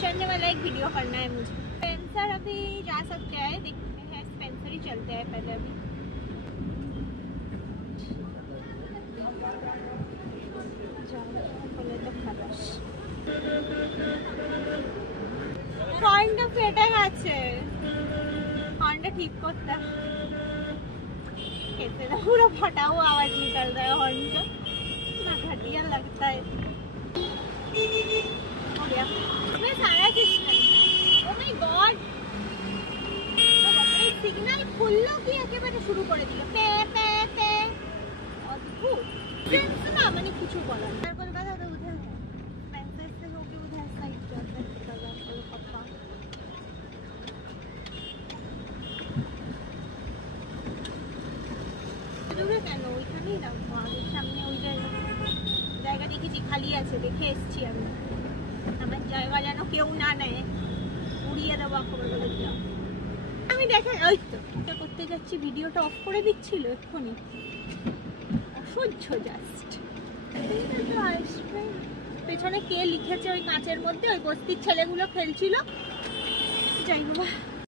चलने वाला एक वीडियो करना है मुझे। स्पेंसर अभी जा सकते हैं, देखते हैं स्पेंसर ही चलते हैं पहले। अभी হর্নটা ফেটে গেছে, हॉर्न ठीक करता है, पूरा फटा हुआ आवाज निकल रहा है हॉर्न का, ना घटिया लगता है। हो गया मैं सारा चीज। ओ माय गॉड, सिग्नल खुललो কি একেবারে শুরু করে দিল পে পে পে। অদ্ভুত সেন্স না, মানে কিছু বলার না। কলকাতা তো उधर है, पेंसिल से होके उधर साइड जाता है पप्पा। কেন ওইখানেই রাখবো, আগের সামনে ওই জায়গা দেখেছি খালি আছে, দেখে এসছি আমি। আমার জায়গা যেন কেউ না নেয়, উড়িয়ে দেবো আবার বলে দিলাম আমি। দেখে ওই তো এটা করতে যাচ্ছি, ভিডিওটা অফ করে দিচ্ছিল এক্ষুনি, অসহ্য জাস্ট। পেছনে কে লিখেছে ওই কাঁচের মধ্যে, ওই বস্তির ছেলেগুলো খেলছিল। যাই বাবা।